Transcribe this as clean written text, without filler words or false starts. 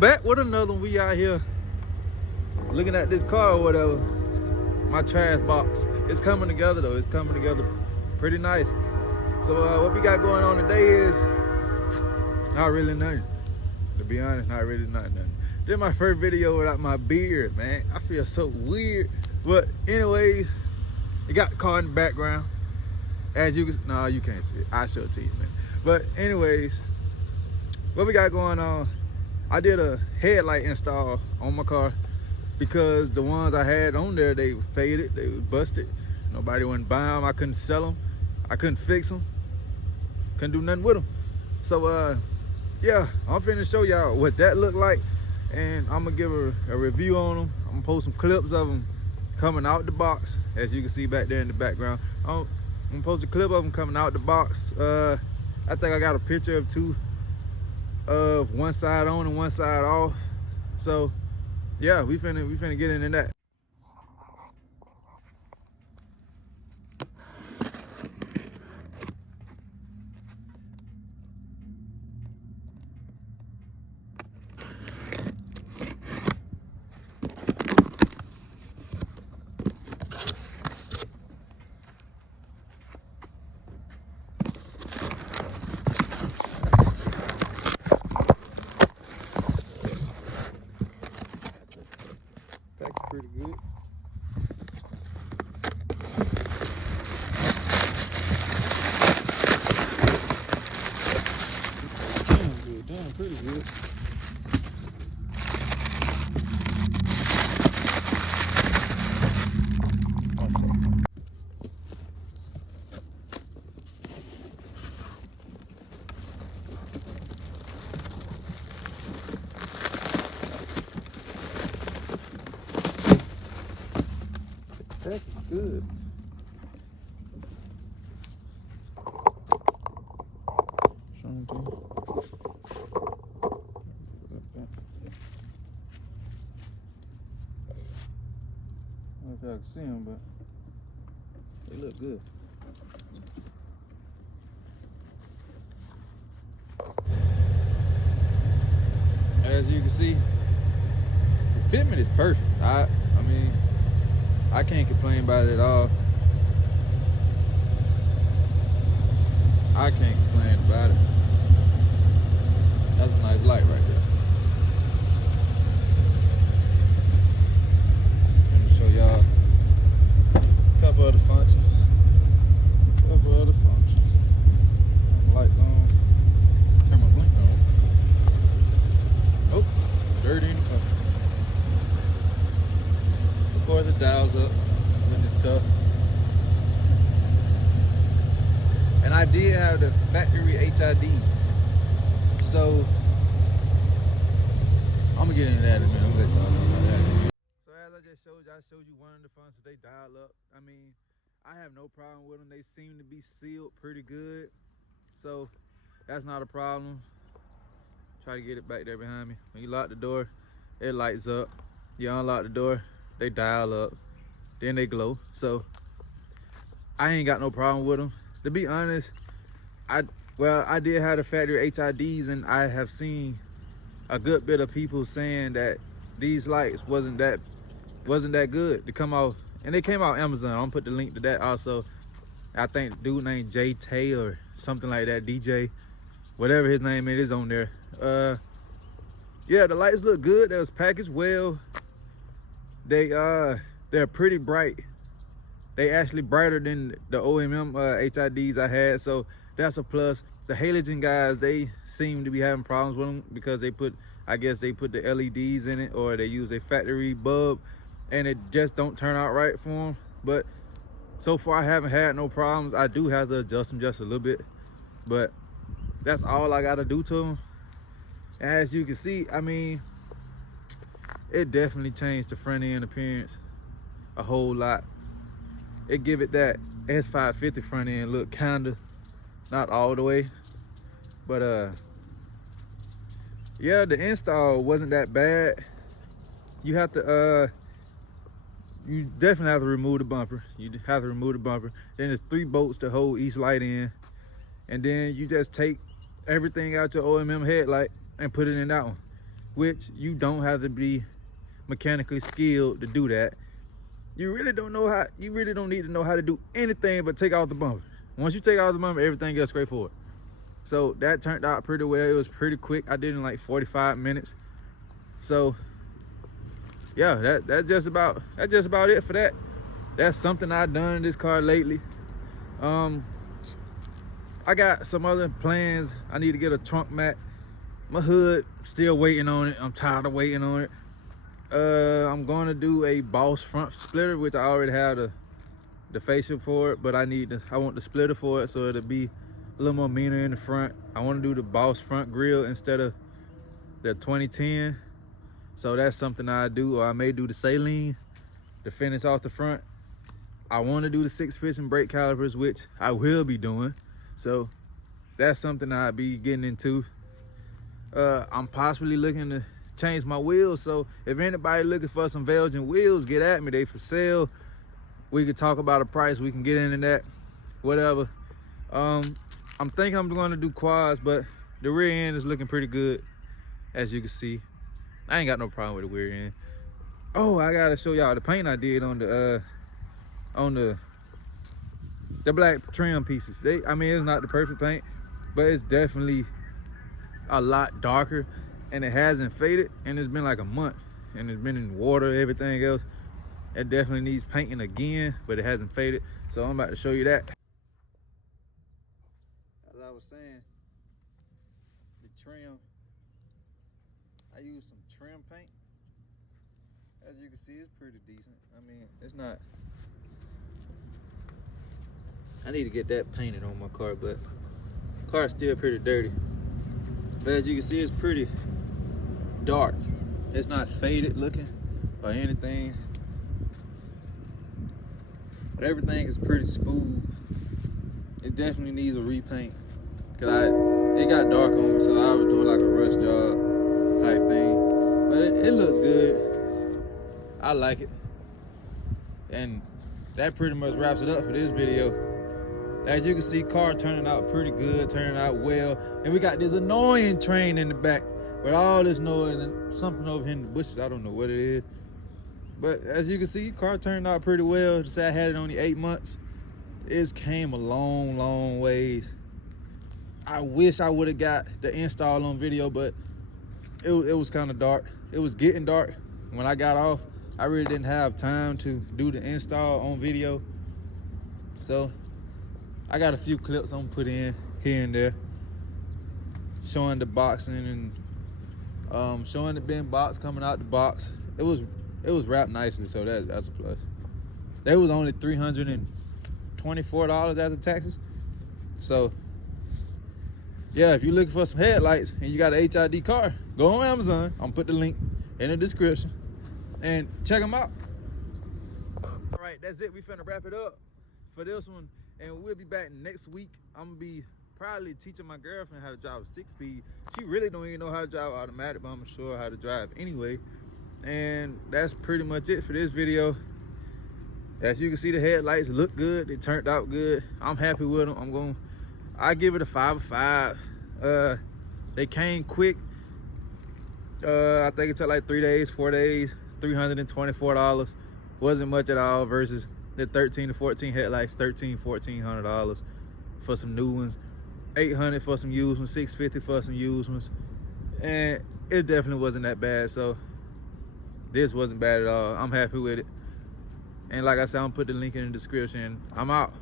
back with another one. We out here looking at this car or whatever. My trash box. It's coming together though. It's coming together pretty nice. So what we got going on today is not really nothing. To be honest, not really nothing. This is my first video without my beard, man. I feel so weird. But anyways, you got the car in the background. As you can, no, you can't see it. I'll show it to you, man. But anyways, what we got going on, I did a headlight install on my car because the ones I had on there, they were faded, they was busted. Nobody wouldn't buy them. I couldn't sell them. I couldn't fix them. Couldn't do nothing with them. So yeah, I'm finna show y'all what that looked like, and I'm gonna give a review on them. I'm gonna post some clips of them coming out the box, as you can see back there in the background. I'm gonna post a clip of them coming out the box. I think I got a picture of two, of one side on and one side off. So yeah, we finna get into that. Pretty good. Damn, pretty good. That's good. Showing to you. I don't know if y'all can see them, but they look good. As you can see, the fitment is perfect. I mean, I can't complain about it at all. I can't complain about it. That's a nice light right there. Let me show y'all a couple other functions. Turn the lights on. Turn my blink on. Nope, dirty in the car. Of course, it dials up, which is tough. And I did have the factory HIDs. So I'm gonna get into that in a minute. I'm gonna let y'all know about that. So as I just showed you, I showed you one of the functions. They dial up. I mean, I have no problem with them. They seem to be sealed pretty good. So that's not a problem. Try to get it back there behind me. When you lock the door, it lights up. You unlock the door, they dial up, then they glow. So I ain't got no problem with them. To be honest, I did have the factory HIDs, and I have seen a good bit of people saying that these lights wasn't that good to come out, and they came out Amazon. I'm gonna put the link to that also. I think the dude named J Tay or something like that, DJ, whatever his name is on there. Yeah, the lights look good. They was packaged well. They're pretty bright. They actually brighter than the OMM HIDs I had, so that's a plus. The halogen guys, they seem to be having problems with them because I guess they put the LEDs in it, or they use a factory bulb, and it just don't turn out right for them. But so far I haven't had no problems. I do have to adjust them just a little bit, but that's all I gotta do to them. And as you can see, I mean, it definitely changed the front end appearance a whole lot. It give it that S550 front end look, kinda, not all the way, but yeah, the install wasn't that bad. You have to you definitely have to remove the bumper. You have to remove the bumper. Then there's 3 bolts to hold each light in, and then you just take everything out your OMM headlight and put it in that one. which you don't have to be mechanically skilled to do that. You really don't need to know how to do anything but take out the bumper. Once you take out the bumper, everything else straightforward. So that turned out pretty well. It was pretty quick. I did it in like 45 minutes. So yeah, that's just about it for that. That's something I've done in this car lately. I got some other plans. I need to get a trunk mat. My hood, still waiting on it. I'm tired of waiting on it. I'm going to do a Boss front splitter, which I already have the facial for it, but I want the splitter for it, so it'll be a little more meaner in the front. I want to do the Boss front grille instead of the 2010. So that's something I do, or I may do the saline to finish off the front. I want to do the 6-piston brake calipers, which I will be doing. So that's something I'll be getting into. I'm possibly looking to change my wheels. So if anybody looking for some Belgian wheels, get at me. They for sale. We could talk about a price. We can get into that. Whatever. I'm thinking I'm going to do quads, but the rear end is looking pretty good, as you can see. I ain't got no problem with the rear end. Oh, I gotta show y'all the paint I did on the black trim pieces. I mean, it's not the perfect paint, but it's definitely a lot darker, and it hasn't faded, and it's been like a month, and it's been in water, everything else. It definitely needs painting again, but it hasn't faded. So I'm about to show you that. As I was saying, the trim, I used some trim paint. As you can see, it's pretty decent. I mean, it's not, I need to get that painted on my car, but the car's still pretty dirty. But as you can see, it's pretty dark. It's not faded looking or anything. Everything is pretty smooth. It definitely needs a repaint, cause it got dark on me, so I was doing like a rush job type thing. But it looks good. I like it. And that pretty much wraps it up for this video. As you can see, car turning out pretty good, turning out well. And we got this annoying train in the back with all this noise and something over here in the bushes. I don't know what it is. But as you can see, car turned out pretty well. Just I had it only 8 months. It's came a long, long ways. I wish I would have got the install on video, but it was kind of dark. It was getting dark when I got off. I really didn't have time to do the install on video. So I got a few clips I'm gonna put in here and there, showing the boxing and showing the bin box coming out the box. It was wrapped nicely, so that's a plus. They was only $324 after taxes. So yeah, if you're looking for some headlights and you got an HID car, go on Amazon. I'm gonna put the link in the description and check them out. All right, that's it. We finna wrap it up for this one, and we'll be back next week. I'm gonna be probably teaching my girlfriend how to drive a 6-speed. She really don't even know how to drive automatic, but I'm sure how to drive anyway. And that's pretty much it for this video. As you can see, the headlights look good. They turned out good. I'm happy with them. I give it a 5 of 5. They came quick. I think it took like 3 days, 4 days, $324. Wasn't much at all versus the 13 to 14 headlights, $1,400 for some new ones, $800 for some used ones, $650 for some used ones. And it definitely wasn't that bad. So this wasn't bad at all. I'm happy with it. And like I said, I'm gonna put the link in the description. I'm out.